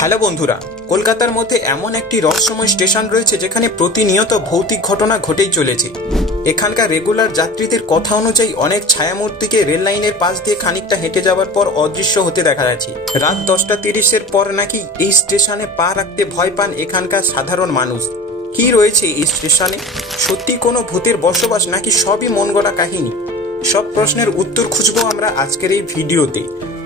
Hello বন্ধুরা, কলকাতার মধ্যে এমন একটি রহস্যময় স্টেশন রয়েছে যেখানে প্রতিনিয়ত ভৌতিক ঘটনা ঘটেই চলেছে। এখানকার রেগুলার যাত্রীদের কথা অনুযায়ী অনেক ছায়ামূর্তিকে রেল লাইনের পাশ দিয়ে খানিকটা হেঁটে যাওয়ার পর অদৃশ্য হতে দেখা যাচ্ছে। রাত 10:30-এর পর নাকি এই স্টেশনে পা রাখতে ভয় পান এখানকার সাধারণ মানুষ। কি রয়েছে এই স্টেশনে? সত্যি কোনো ভূতের বসবাস নাকি সবই মন গড়া কাহিনী? সব প্রশ্নের উত্তর খুঁজবো আমরা আজকের এই ভিডিওতে।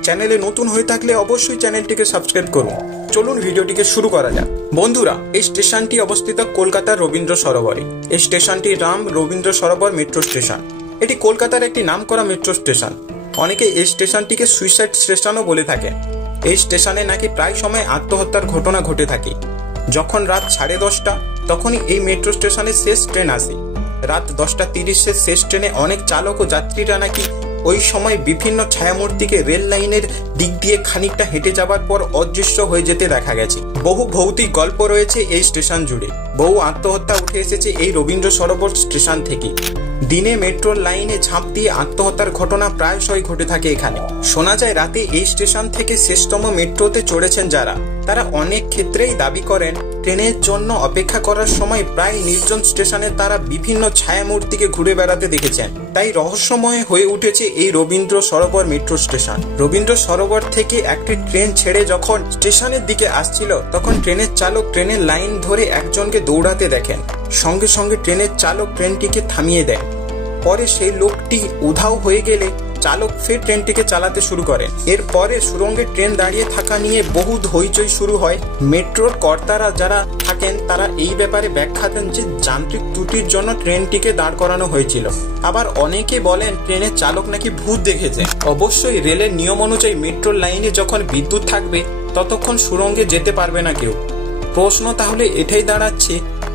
চ্যানেলে নতুন হয়ে থাকলে অবশ্যই চ্যানেলটিকে সাবস্ক্রাইব করুন। চলুন ভিডিওটিকে শুরু করা যাক। বন্ধুরা, এই স্টেশনটি অবস্থিত কলকাতার রবীন্দ্র সরোবরে। এই স্টেশনটির নাম রবীন্দ্র সরোবর মেট্রো স্টেশন। এটি কলকাতার একটি নামকরা মেট্রো স্টেশন। অনেকে এই স্টেশনটিকে সুইসাইড স্টেশনও বলে থাকেন। এই স্টেশনে নাকি প্রায় সময় আত্মহত্যার ঘটনা ঘটে থাকে। যখন রাত 10:30 তখনই এই মেট্রো স্টেশনে শেষ ট্রেন আসে। রাত 10:30-এর শেষ ট্রেনে অনেক চালক ও যাত্রীরা নাকি ওই সময় বিভিন্ন ছায়ামূর্তিকে রেল লাইনের দিক দিয়ে খানিকটা হেঁটে যাবার পর অদৃশ্য হয়ে যেতে দেখা গেছে। বহু ভৌতিক গল্প রয়েছে এই স্টেশন জুড়ে। বহু আত্মহত্যা উঠে এসেছে এই রবীন্দ্র সরোবর স্টেশন থেকে। দিনে মেট্রোর লাইনে ঝাঁপ দিয়ে আত্মহত্যার ঘটনা প্রায়শই ঘটে থাকে এখানে। শোনা যায় রাতে এই স্টেশন থেকে শেষতম মেট্রোতে চড়েছেন যারা, তারা অনেক ক্ষেত্রেই দাবি করেন ট্রেনের জন্য অপেক্ষা করার সময় প্রায় নির্জন স্টেশনে তারা বিভিন্ন ছায়ামূর্তিকে ঘুরে বেড়াতে দেখেছেন। তাই রহস্যময় হয়ে উঠেছে এই রবীন্দ্র সরোবর মেট্রো স্টেশন। রবীন্দ্র সরোবর থেকে একটি ট্রেন ছেড়ে যখন স্টেশনের দিকে আসছিল তখন ট্রেনের চালক ট্রেনের লাইন ধরে একজনকে দৌড়াতে দেখেন। সঙ্গে সঙ্গে ট্রেনের চালক ট্রেনটিকে থামিয়ে দেয়। পরে সেই লোকটি উধাও হয়ে গেলে চালক ফের ট্রেনটিকে চালাতে শুরু করেন। এরপরে সুড়ঙ্গে ট্রেন দাঁড়িয়ে থাকা নিয়ে বহু হইচই শুরু হয়। মেট্রোর কর্তারা যারা থাকেন তারা এই ব্যাপারে ব্যাখ্যা দেন যে যান্ত্রিক ত্রুটির জন্য ট্রেনটিকে দাঁড় করানো হয়েছিল। আবার অনেকে বলেন ট্রেনের চালক নাকি ভূত দেখেছে। অবশ্যই রেলের নিয়ম অনুযায়ী মেট্রোর লাইনে যখন বিদ্যুৎ থাকবে ততক্ষণ সুড়ঙ্গে যেতে পারবে না কেউ। প্রশ্ন তাহলে এটাই দাঁড়াচ্ছে,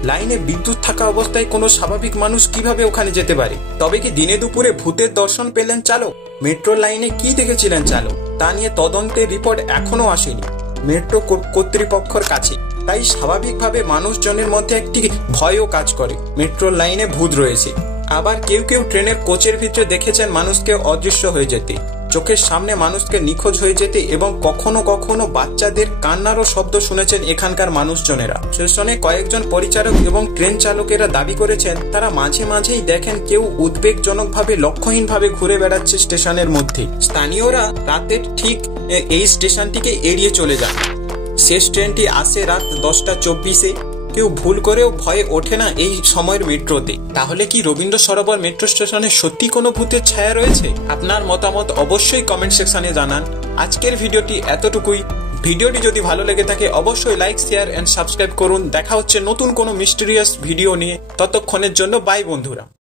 লাইনে বিদ্যুৎ থাকা অবস্থায় কোনো স্বাভাবিক মানুষ কিভাবে ওখানে যেতে পারে? তবে কি দিনে দুপুরে ভূতের দর্শন পেলেন চালক? মেট্রো লাইনে কি দেখেছিলেন চালক? তা নিয়ে তদন্তের রিপোর্ট এখনো আসেনি মেট্রো কর্তৃপক্ষের কাছে। তাই স্বাভাবিকভাবে মানুষজনের মধ্যে একটি ভয়ও কাজ করে, মেট্রো লাইনে ভূত রয়েছে। আবার কেউ কেউ ট্রেনের কোচের ভিতরে দেখেছেন মানুষকে অদৃশ্য হয়ে যেতে, চোখের সামনে মানুষকে নিখোঁজ হয়ে যেতে, এবং কখনো কখনো বাচ্চাদের কান্নারও শব্দ শুনেছেন এখানকার মানুষজনেরা। স্টেশনে কয়েকজন পরিচালক এবং ট্রেন চালকেরা দাবি করেছেন তারা মাঝে মাঝেই দেখেন কেউ উদ্বেগজনকভাবে লক্ষ্যহীনভাবে ঘুরে বেড়াচ্ছে স্টেশনের মধ্যে। স্থানীয়রা রাতের ঠিক এই স্টেশনটিকে এড়িয়ে চলে যান। শেষ ট্রেনটি আসে রাত 10:24-এ। কেউ ভুল করেও ভয়ে ওঠে না এই সময়ের মেট্রোতে। তাহলে কি রবীন্দ্র সরোবর মেট্রো স্টেশনে সত্যি কোনো ভূতের ছায়া রয়েছে? আপনার মতামত অবশ্যই কমেন্ট সেকশনে জানান। আজকের ভিডিওটি এতটুকুই। ভিডিওটি যদি ভালো লেগে থাকে অবশ্যই লাইক, শেয়ার এন্ড সাবস্ক্রাইব করুন। দেখা হচ্ছে নতুন কোনো মিস্টেরিয়াস ভিডিও নিয়ে। ততক্ষণের জন্য বাই বন্ধুরা।